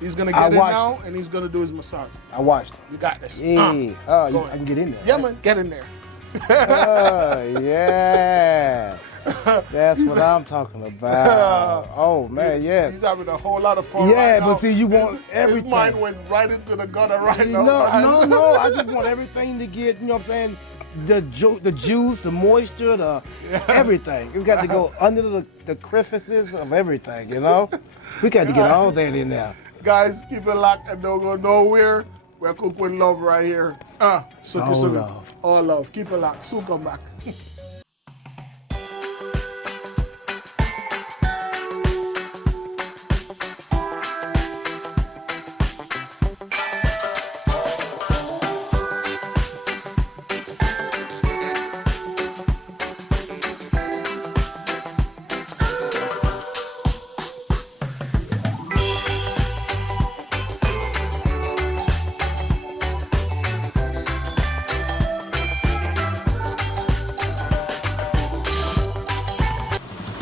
He's gonna get in now, and he's gonna do his massage. I watched it. You got this. Yeah. I can get in there. Yeah, man, get in there. Yeah. That's what I'm talking about. Oh man, yes. He's having a whole lot of fun. Yeah, right but now. see, you want everything. His mind went right into the gutter right now. No. I just want everything to get, you know what I'm saying? The juice, the moisture, everything. It's got to go under the crevices of everything, you know? We got to get all that in there. Guys, keep it locked and don't go nowhere. We're cooking with love right here. All love. All love. Keep it locked. Soon come back.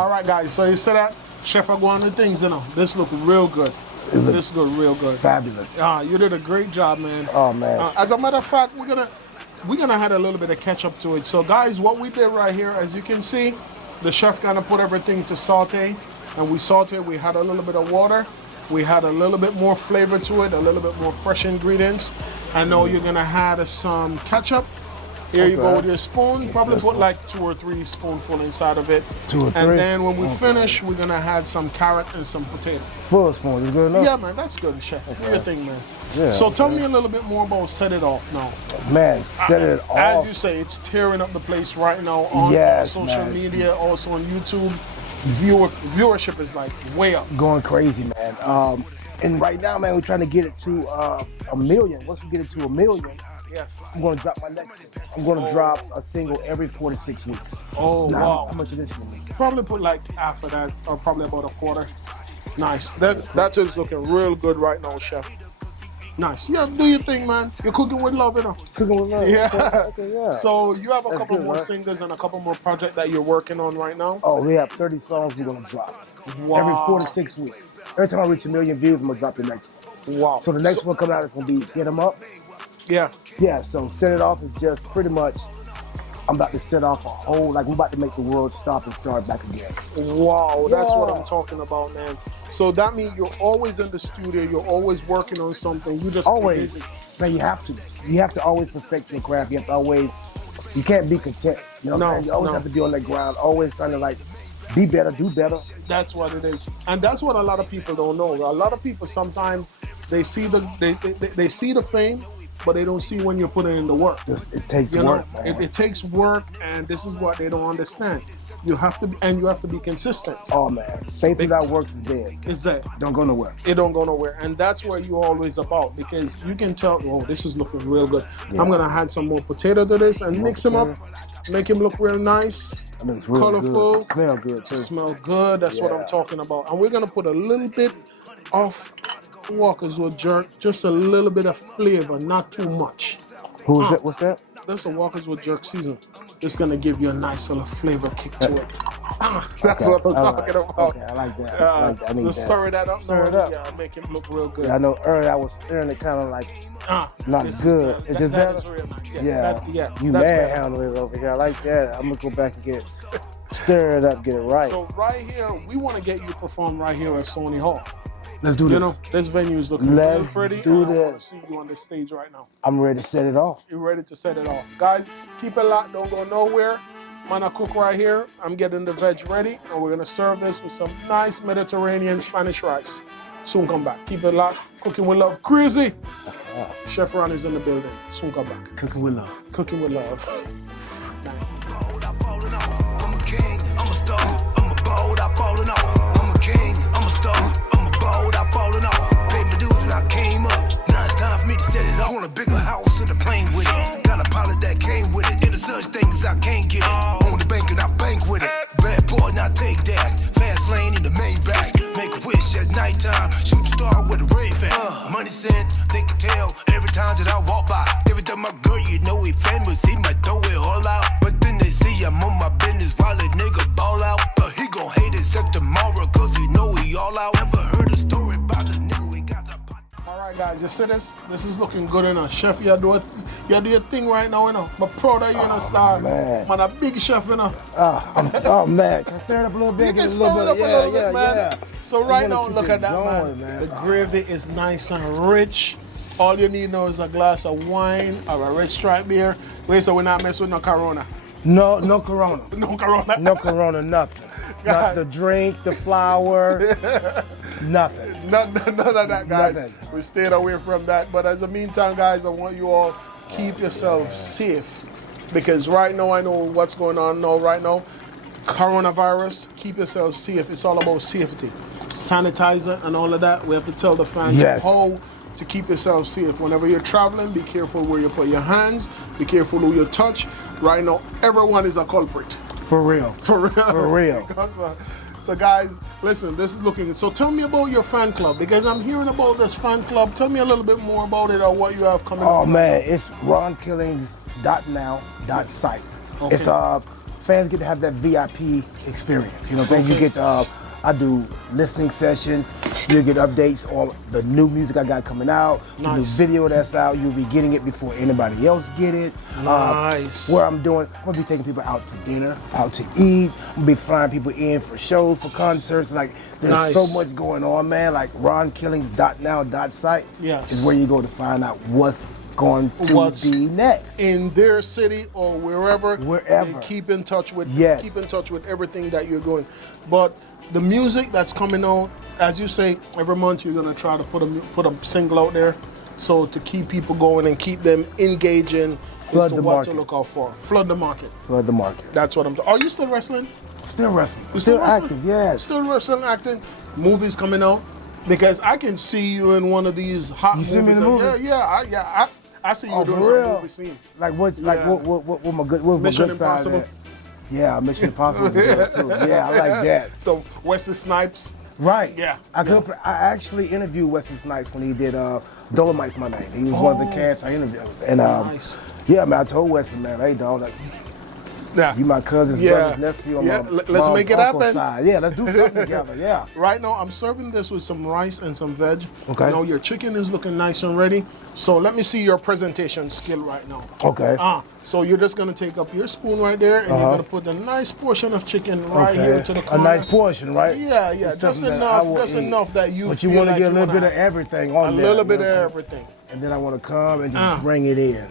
All right, guys, so you see that? Chef, I go on the things, you know. This look real good. This look real good. Fabulous. You did a great job, man. Oh, man. As a matter of fact, we're gonna add a little bit of ketchup to it. So, guys, what we did right here, as you can see, the chef kind of put everything to saute, and we sauteed. We had a little bit of water. We had a little bit more flavor to it, a little bit more fresh ingredients. I know you're gonna add some ketchup. Here you go with your spoon. Probably put like 2 or 3 spoonfuls inside of it. 2 or 3. And then when we finish, we're gonna add some carrot and some potato. Full spoon is good enough? Yeah, man, that's good, chef. Do your thing, man. Yeah, so tell me a little bit more about Set It Off now. Man, Set It Off. As you say, it's tearing up the place right now on social media, also on YouTube. Viewership is like way up. Going crazy, man. And right now, man, we're trying to get it to 1 million. Once we get it to 1 million, yes, I'm going to drop my next. I'm going to drop a single every 4 to 6 weeks. Oh, now, wow. How much of this will be? Probably put like half of that, or probably about a quarter. Nice. That's just looking real good right now, chef. Nice. Yeah, do your thing, man. You're cooking with love, you know. Cooking with love. Yeah. Okay, yeah. So you have a couple good, more right? singles and a couple more projects that you're working on right now? Oh, we have 30 songs we're going to drop. Wow. Every 4 to 6 weeks. Every time I reach 1 million views, I'm going to drop the next one. Wow. So the next one coming out is going to be Get 'Em Up. Yeah. Yeah, so Set It Off is just pretty much, I'm about to set off a whole, like we're about to make the world stop and start back again. Wow, that's what I'm talking about, man. So that means you're always in the studio, you're always working on something, you just always, busy. man, you have to. You have to always perfect your craft. You have to always, you can't be content. You know what I'm saying? You always have to be on that ground, always trying to like, be better, do better. That's what it is. And that's what a lot of people don't know. A lot of people sometimes, they see the fame, but they don't see when you're putting in the work. It takes work, man. It takes work, and this is what they don't understand. You have to be, and you have to be consistent. Oh man, faith without works is dead. Is that? Don't go nowhere. It don't go nowhere, and that's what you're always about, because you can tell, oh, this is looking real good. Yeah. I'm gonna add some more potato to this and mix him up, make him look real nice, I mean, it's real colorful, good. Smell good too. Smell good. That's what I'm talking about. And we're gonna put a little bit of Walker's with jerk, just a little bit of flavor, not too much. Who is that? What's that? That's a Walker's with jerk season. It's gonna give you a nice little flavor kick to it. That's what I'm talking about. Okay, I like that. I need so stir that up. Stir it up. Yeah, make it look real good. Yeah, I know earlier I was stirring it kind of like not good. It's just that better. is real nice. Yeah, you manhandle it over here. I like that. I'm gonna go back and get stir it up, get it right. So right here, we want to get you to perform right here at Sony Hall. Let's do this. You know, this venue is looking real pretty. Do I want this. to see you on the stage right now. I'm ready to set it off. You're ready to set it off. Guys, keep it locked. Don't go nowhere. Man, I cook right here. I'm getting the veg ready, and we're going to serve this with some nice Mediterranean Spanish rice. Soon come back. Keep it locked. Cooking with love. Crazy. Chef Ron is in the building. Soon come back. Cooking with love. Cooking with love. Nice. I'm a king, I'm a star, I'm a bold, I'm falling off. I'm a king, I'm a star, I'm a bold, I'm falling off. Paid my dues and I came up. Now it's time for me to set it off. I want a bigger house with a plane with it. Got a pilot that came with it. And the such things I can't get it. On the bank and I bank with it. Bad boy, now take that. Fast lane in the Maybach. Make a wish at nighttime. Shoot star with a ray fan. Money sent, they can tell every time that I walk by. Every time I go, you know he famous. He might throw it all out. But then they see I'm on my business while a nigga ball out. But he gon' hate it except tomorrow, cause we know he all out. Ever heard a story about a nigga we got the right, guys, you see this? This is looking good enough. Chef, you do your thing right now, you know. I'm proud of you, you know, Star. man. Man, a big chef, you know. Oh man, can I stir it up a little bit? You Get can stir it up a little bit, man. Yeah. So I right wanna now, keep look it at that, going, man. The gravy is nice and rich. All you need now is a glass of wine or a red stripe beer. Wait, so we're not messing with no Corona. No Corona. No Corona. No Corona, nothing. Not the drink, the flour, nothing. None of that, guys. Nothing. We stayed away from that. But as a meantime, guys, I want you all keep yourself safe. Because right now, I know what's going on now. Right now, coronavirus, keep yourself safe. It's all about safety. Sanitizer and all of that. We have to tell the fans Yes. how to keep yourself safe. Whenever you're traveling, be careful where you put your hands. Be careful who you touch. Right now, everyone is a culprit. For real. For real. For real. Because, so guys, listen, this is looking. So tell me about your fan club, because I'm hearing about this fan club. Tell me a little bit more about it or what you have coming up. Oh man, it's ronkillings.now.site. Okay. It's fans get to have that VIP experience. You know, then you get I do listening sessions. You'll get updates on the new music I got coming out, Nice. the new video that's out. You'll be getting it before anybody else get it. Nice. Where I'm gonna be taking people out to dinner, out to eat. I'm gonna be flying people in for shows, for concerts. Like there's Nice. so much going on, man. Like ronkillings.now.site Yes. is where you go to find out what's going to What's be next. in their city or wherever. Wherever. And keep in touch with. Yes. Keep in touch with everything that you're going. But the music that's coming out, as you say, every month you're gonna try to put a single out there, so to keep people going and keep them engaging. Flood is to the what market. to look out for. Flood the market. Flood the market. That's what I'm. Are you still wrestling? Still wrestling. You Still wrestling? active, yes. Still wrestling, acting. Movies coming out, because I can see you in one of these hot You movies. see me in the movie? I see you Oh, doing for some real? movie scene. Like what? Like Yeah. what my good? What's Mission my good side of Impossible. that? Yeah, Mission Impossible is good too. Yeah, I like that. So Wesley Snipes. Right. Yeah, I actually interviewed Wesley Snipes when he did Dolomite's My Name. He was one of the cast I interviewed. And Nice. yeah, man, I told Wesley, man, hey dog, like, Yeah. you my cousin's brother's nephew. On Yeah, my let's mom's make it uncle's happen. Side. Yeah, let's do something together. Yeah. Right now, I'm serving this with some rice and some veg. Okay. You know, your chicken is looking nice and ready. So let me see your presentation skill right now. Okay. So you're just gonna take up your spoon right there, and you're gonna put a nice portion of chicken right Okay. here to the A corner. nice portion, right? Yeah, It's just something that I enough, will just eat. enough that you. But you feel want to like get a you little wanna bit of everything on a there. little bit you of know? everything. And then I want to come and just bring it in.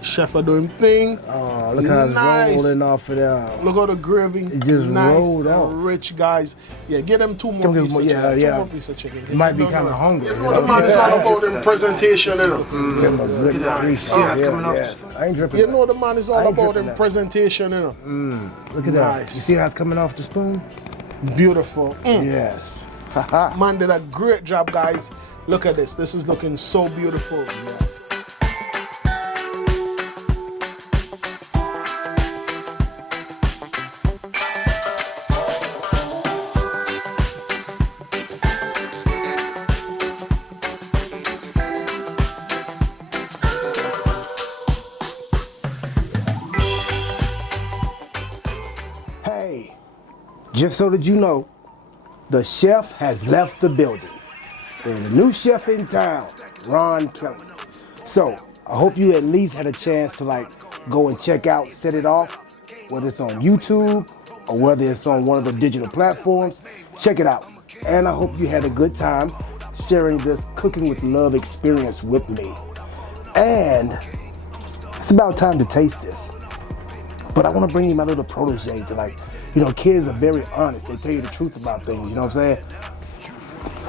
Chef are doing thing. Oh, look how it's Nice. rolling off of there. Look at the gravy. It just nice rolled and off. rich, guys. Yeah, get them two more Give 'em pieces of more- chicken. yeah, Two yeah. more pieces of chicken. You might be kind of hungry. You know the man is all about them presentation, you know. Look at that. See how it's coming off? I ain't dripping. You know the man is all I ain't about dripping them that. presentation, you know. Look at that. Nice. You see how it's coming off the spoon? Beautiful. Yes. Haha. Man did a great job, guys. Look at this. This is looking so beautiful. Hey, just so that you know, the chef has left the building. There's a new chef in town, Ron Kelly. So I hope you at least had a chance to like go and check out Set It Off, whether it's on YouTube or whether it's on one of the digital platforms. Check it out. And I hope you had a good time sharing this Cooking with Love experience with me. And it's about time to taste this. But I want to bring you my little protege to like, you know, kids are very honest. They tell you the truth about things, you know what I'm saying?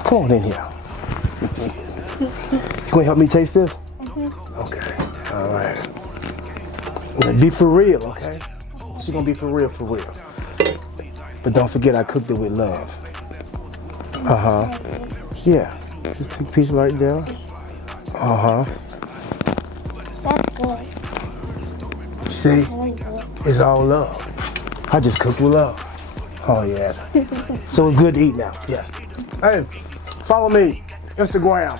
Come on in here. You gonna help me taste this? Okay, all right. Now be for real, okay? She's gonna be for real, for real. But don't forget I cooked it with love. Uh-huh. Yeah, just take a piece right there. Uh-huh. That's good. See? I like it. It's all love. I just cook with love. Oh yeah. So it's good to eat now. Yes. Hey, follow me, Instagram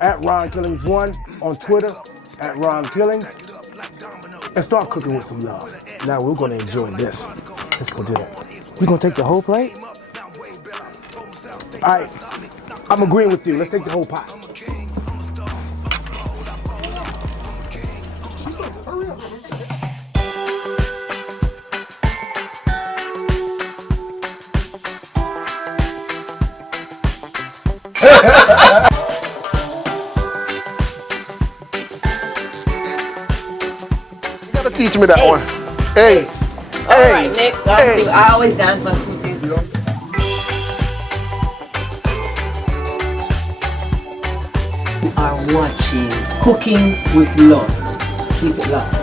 at Ron Killings1, on Twitter at Ron Killings, and start cooking with some love. Now we're gonna enjoy this. Let's go do that. You gonna take the whole plate? All right. I'm agreeing with you. Let's take the whole pot. For real. You gotta teach me that one. Hey. All right, next. I always dance when food is. You are watching Cooking with Love. Keep it locked.